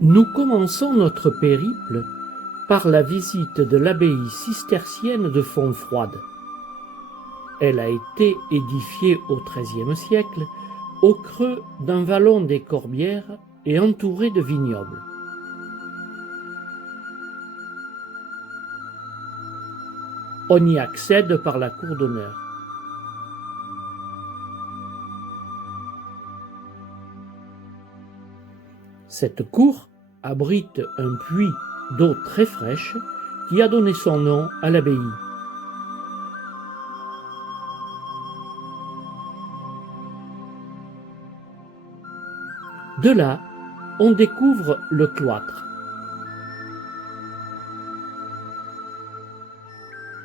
Nous commençons notre périple par la visite de l'abbaye cistercienne de Fontfroide. Elle a été édifiée au XIIIe siècle au creux d'un vallon des Corbières et entourée de vignobles. On y accède par la cour d'honneur. Cette cour abrite un puits d'eau très fraîche qui a donné son nom à l'abbaye. De là, on découvre le cloître.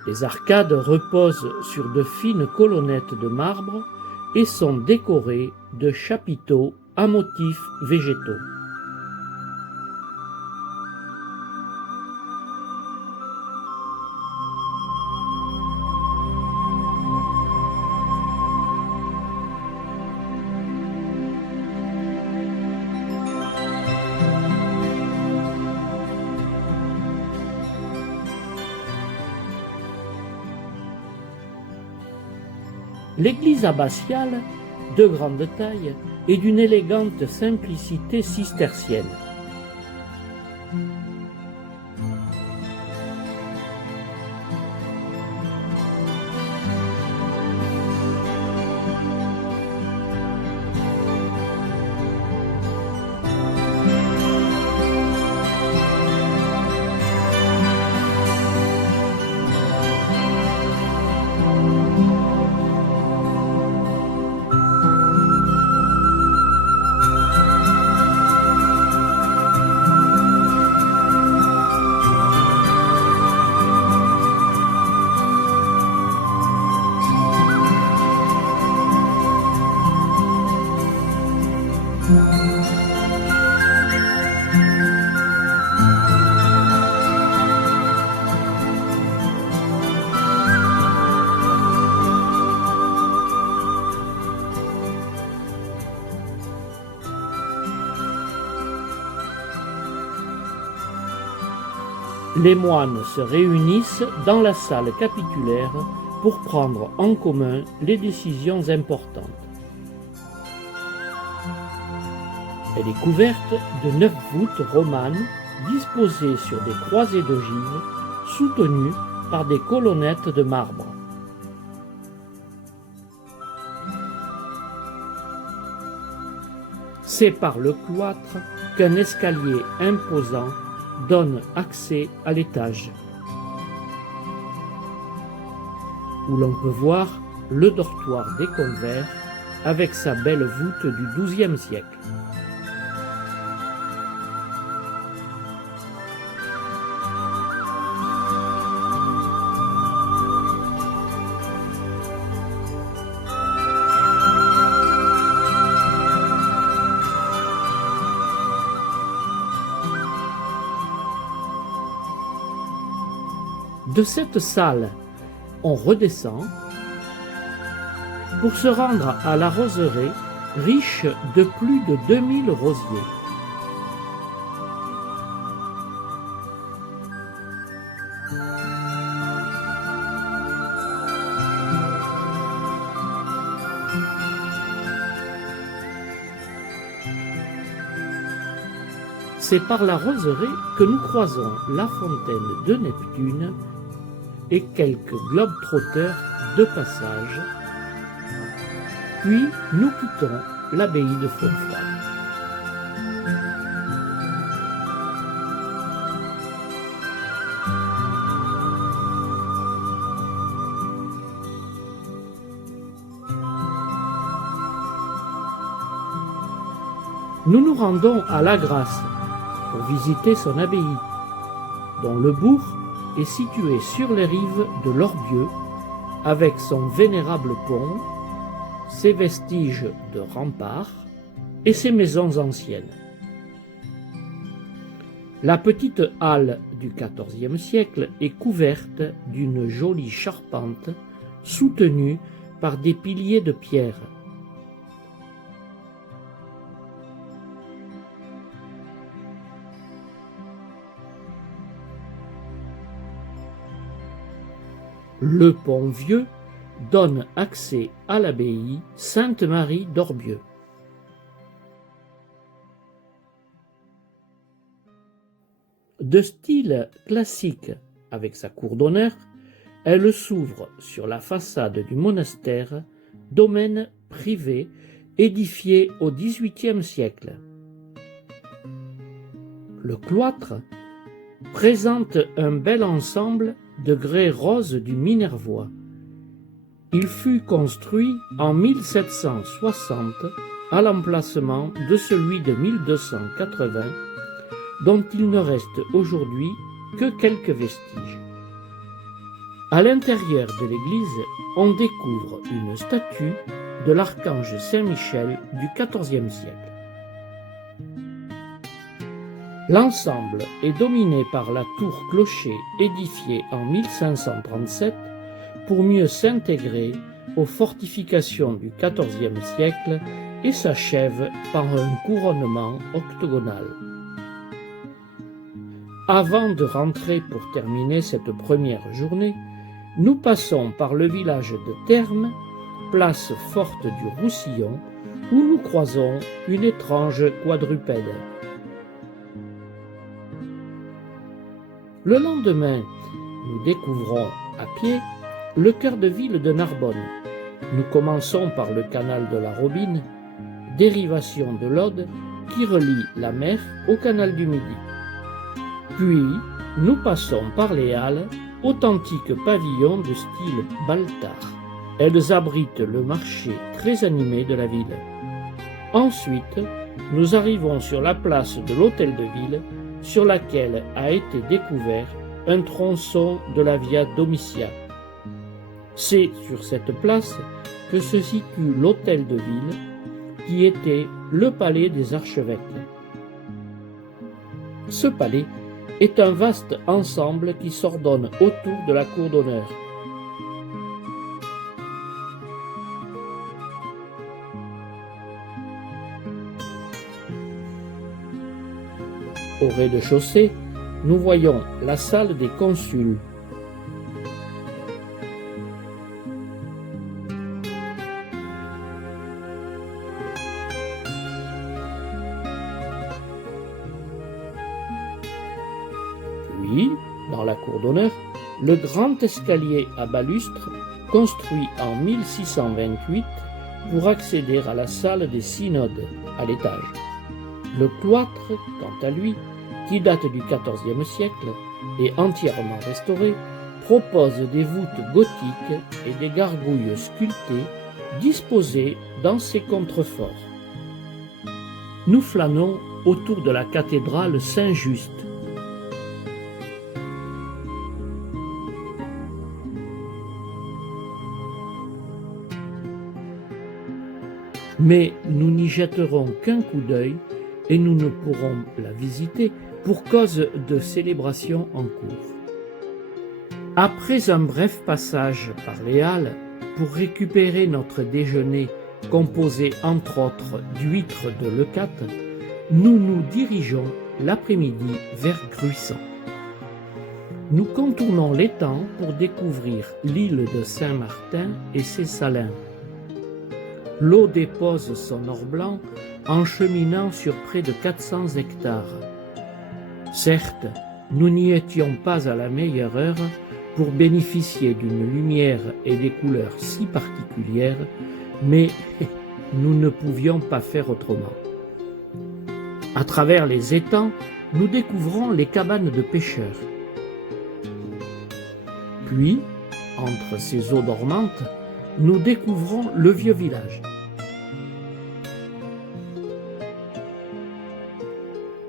Les arcades reposent sur de fines colonnettes de marbre et sont décorées de chapiteaux à motifs végétaux. L'église abbatiale, de grande taille, est d'une élégante simplicité cistercienne. Les moines se réunissent dans la salle capitulaire pour prendre en commun les décisions importantes. Elle est couverte de 9 voûtes romanes disposées sur des croisées d'ogives soutenues par des colonnettes de marbre. C'est par le cloître qu'un escalier imposant donne accès à l'étage, où l'on peut voir le dortoir des convers avec sa belle voûte du XIIe siècle. De cette salle, on redescend pour se rendre à la roseraie riche de plus de 2000 rosiers. C'est par la roseraie que nous croisons la fontaine de Neptune et quelques globe-trotteurs de passage, puis nous quittons l'abbaye de Fontfroide. Nous nous rendons à La Grasse pour visiter son abbaye, dont le bourg est situé sur les rives de l'Orbieu, avec son vénérable pont, ses vestiges de remparts et ses maisons anciennes. La petite halle du XIVe siècle est couverte d'une jolie charpente soutenue par des piliers de pierre. Le pont vieux donne accès à l'abbaye Sainte-Marie d'Orbieu. De style classique avec sa cour d'honneur, elle s'ouvre sur la façade du monastère, domaine privé édifié au XVIIIe siècle. Le cloître présente un bel ensemble de grès rose du Minervois. Il fut construit en 1760 à l'emplacement de celui de 1280, dont il ne reste aujourd'hui que quelques vestiges. À l'intérieur de l'église, on découvre une statue de l'archange Saint-Michel du XIVe siècle. L'ensemble est dominé par la tour-clocher édifiée en 1537 pour mieux s'intégrer aux fortifications du XIVe siècle et s'achève par un couronnement octogonal. Avant de rentrer pour terminer cette première journée, nous passons par le village de Termes, place forte du Roussillon, où nous croisons une étrange quadrupède. Le lendemain, nous découvrons à pied le cœur de ville de Narbonne. Nous commençons par le canal de la Robine, dérivation de l'Aude qui relie la mer au canal du Midi. Puis, nous passons par les Halles, authentiques pavillons de style Baltard. Elles abritent le marché très animé de la ville. Ensuite, nous arrivons sur la place de l'Hôtel de Ville, sur laquelle a été découvert un tronçon de la Via Domitia. C'est sur cette place que se situe l'Hôtel de Ville, qui était le palais des archevêques. Ce palais est un vaste ensemble qui s'ordonne autour de la cour d'honneur. Au rez-de-chaussée, nous voyons la salle des consuls. Puis, dans la cour d'honneur, le grand escalier à balustres construit en 1628 pour accéder à la salle des synodes à l'étage. Le cloître, quant à lui, qui date du XIVe siècle et entièrement restauré, propose des voûtes gothiques et des gargouilles sculptées disposées dans ses contreforts. Nous flânons autour de la cathédrale Saint-Just. Mais nous n'y jetterons qu'un coup d'œil et nous ne pourrons la visiter pour cause de célébrations en cours. Après un bref passage par les Halles pour récupérer notre déjeuner composé entre autres d'huîtres de Leucate, nous nous dirigeons l'après-midi vers Gruissan. Nous contournons l'étang pour découvrir l'île de Saint-Martin et ses salins. L'eau dépose son or blanc en cheminant sur près de 400 hectares. Certes, nous n'y étions pas à la meilleure heure pour bénéficier d'une lumière et des couleurs si particulières, mais nous ne pouvions pas faire autrement. À travers les étangs, nous découvrons les cabanes de pêcheurs. Puis, entre ces eaux dormantes, nous découvrons le vieux village.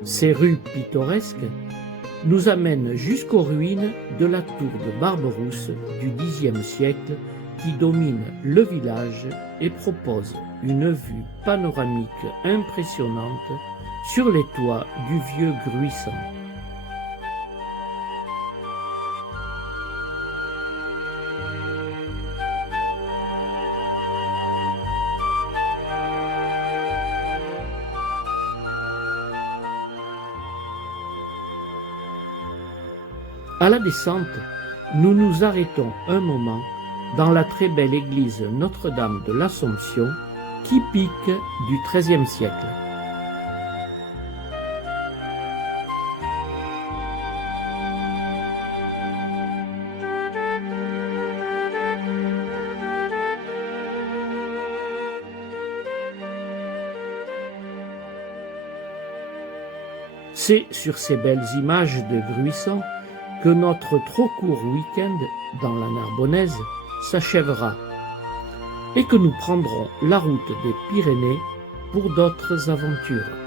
Ces rues pittoresques nous amènent jusqu'aux ruines de la tour de Barberousse du Xe siècle qui domine le village et propose une vue panoramique impressionnante sur les toits du vieux Gruissan. À la descente, nous nous arrêtons un moment dans la très belle église Notre-Dame de l'Assomption qui pique du XIIIe siècle. C'est sur ces belles images de Gruissan que notre trop court week-end dans la Narbonnaise s'achèvera et que nous prendrons la route des Pyrénées pour d'autres aventures.